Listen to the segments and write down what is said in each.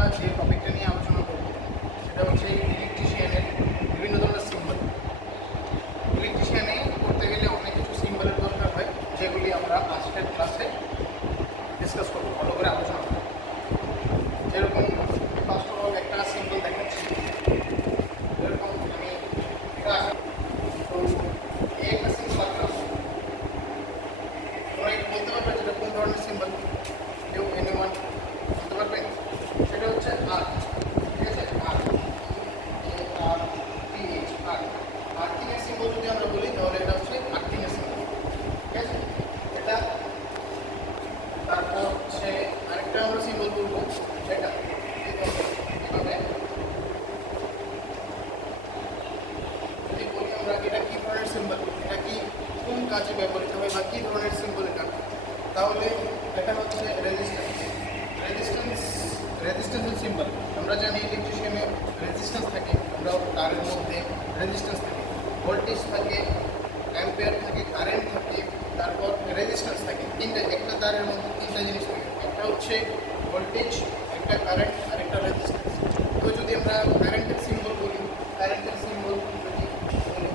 আমরা যে টপিকটা নিয়ে আলোচনা করব সেটা হচ্ছে ইলেকট্রিশিয়ানের বিভিন্ন ধরনের সিম্বল। ইলেকট্রিশিয়ানে করতে গেলে অনেক কিছু সিম্বলের দরকার হয়, যেগুলি আমরা আজকের ক্লাসে ডিসকাস করবো, ভালো করে আলোচনা করবো। যেরকম ফার্স্ট অফ অল একটা সিম্বল দেখাচ্ছি, যেরকম আমি এটা তো এই একটা সিম্বল আঁকলাম। তোমরা একটু বলতে পারবে যেটা কোন ধরনের সিম্বল? কেউ এনিওয়ান বলতে পারবে? সেটা হচ্ছে আর, ঠিক আছে? আর ARTH, আর আর্থিংয়ের সিম্বল যদি আমরা বলি তাহলে এটা হচ্ছে আর্থিংয়ের সিম্বল, ঠিক আছে? এটা তারপর হচ্ছে আরেকটা আমরা সিম্বল বলবো, সেটা এভাবে যদি বলি আমরা এটা কি ধরনের সিম্বল, এটা কি কোন কাজে ব্যবহৃত হয় বা কি ধরনের সিম্বল এটা, তাহলে এটা হচ্ছে রেজিস্ট্যান্সের সিম্বল। আমরা জানি ইলেকট্রিশিয়ানে রেজিস্ট্যান্স থাকে, আমরা তারের মধ্যে রেজিস্ট্যান্স থাকে, ভোল্টেজ থাকে, অ্যাম্পিয়ার থাকে, কারেন্ট থাকে, তারপর রেজিস্ট্যান্স থাকে। একটা তারের মধ্যে তিনটা জিনিস থাকে, একটা হচ্ছে ভোল্টেজ, একটা কারেন্ট আর একটা রেজিস্ট্যান্স। তো যদি আমরা কারেন্টের সিম্বল বলি, কারেন্টের সিম্বল যদি বলি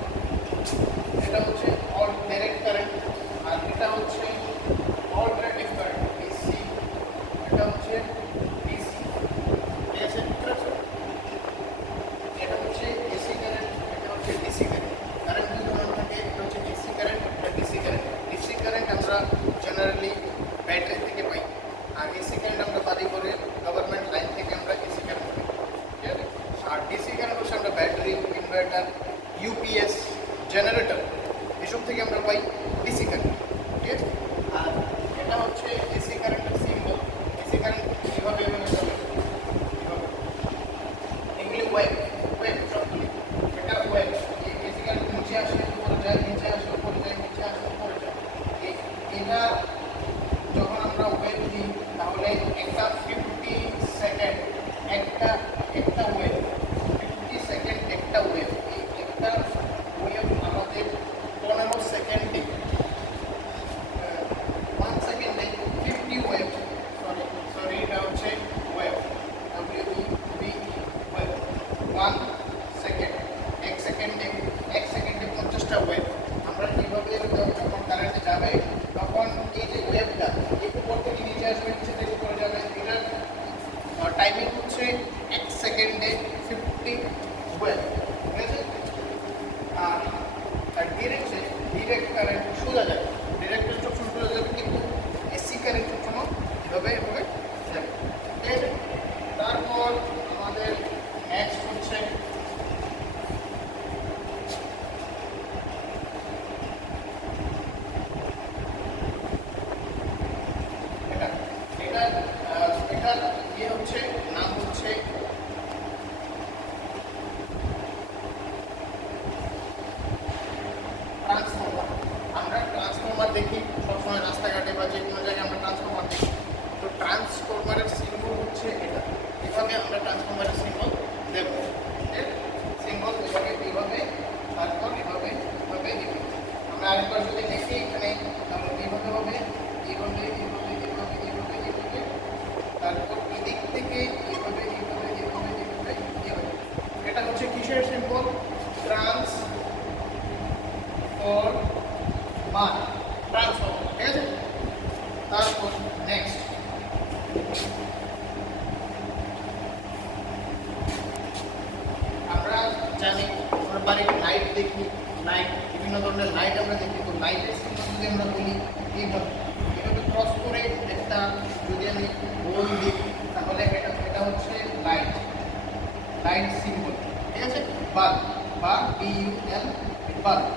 এটা হচ্ছে ডাইরেক্ট কারেন্ট, আর এটা হচ্ছে অল্টারনেটিভ কারেন্ট এসি, এটা হচ্ছে ডিসি, ঠিক আছে? এটা হচ্ছে এসি কারেন্ট, এটা হচ্ছে ডিসি কারেন্ট। কারেন্ট দুই ধরনের থাকে, এটা হচ্ছে এসি কারেন্ট, এটা ডিসি কারেন্ট। ডিসি কারেন্ট আমরা জেনারেলি ব্যাটারি থেকে পাই, আর এসি কারেন্ট আমরা বাড়ি করে গভর্নমেন্ট লাইন থেকে আমরা এসি কারেন্ট পাই, ঠিক আছে? আর ডিসি কারেন্ট হচ্ছে আমরা ব্যাটারি, ইনভার্টার, ইউপিএস, জেনারেটর এসব থেকে আমরা পাই ডিসি কারেন্ট, ঠিক আছে? আর এটা হচ্ছে এসি কারেন্টের সিম্বল। এসি কারেন্ট কীভাবে যাবে, এগুলি ওয়েভ, সবগুলি এটা ওয়েভ। এসি কারেন্ট নিচে আসে উপরে যায়, নিচে আসে উপরে যায়, নিচে আসে উপরে যায়। এটা যখন আমরা ওয়েভ দিই তাহলে একটা 50 সেকেন্ড একটা ওয়েভ, 50 সেকেন্ড একটা ওয়েভ। এই একটা ওয়েভ আমাদের 15 সেকেন্ডে, 1 সেকেন্ডে 50 ওয়েভ, সরি এটা হচ্ছে ওয়েভ, ওয়েভ 1 সেকেন্ড, 1 সেকেন্ডে 50টা ওয়েভ। আমরা কীভাবে যখন কারেন্টে যাবে তখন এই যে ওয়েভটা এই উপর থেকে নিচে আসবে, নিচে থেকে উপরে যাবে, এটার টাইমিং হচ্ছে 1 সেকেন্ডে 50 ওয়েভ, ঠিক আছে? আর ডিরেক্ট কারেন্ট সোজা যাবে, ডিরেক্ট কারেন্ট সবসময় সোজা যাবে, কিন্তু এসি কারেন্ট সবসময় এভাবে যাবে, ঠিক আছে? তারপর আমাদের নেক্সট হচ্ছে এটার ইয়ে হচ্ছে নাম হচ্ছে ট্রান্সফর্মার। আমরা ট্রান্সফর্মার দেখি সবসময় রাস্তাঘাটে বা যে কোনো জায়গায় আমরা ট্রান্সফর্মার দেখি। তো ট্রান্সফর্মারের সিম্বল হচ্ছে এটা, এভাবে আমরা ট্রান্সফর্মারের সিম্বল দেব। সিম্বল এইভাবে, তারপর এভাবে, আমরা আরেকবার যদি দেখি এখানে তাহলে এইভাবে হবে, এইভাবে, তারপর এদিক থেকে এইভাবে। এটা হচ্ছে কিসের সিম্বল? ট্রান্সফর্মার, ঠিক আছে? তারপর নেক্সট আমরা জানি আমরা বাড়িতে লাইট দেখি, লাইট বিভিন্ন ধরনের লাইট আমরা দেখি। তো লাইটের সিম্বল যদি আমরা বলি এইভাবে ক্রস করে একটা যদি আমি গোল দিই তাহলে এটা হচ্ছে লাইট সিম্বল, ঠিক আছে? বাল্ব বা BUL, বাল্ব।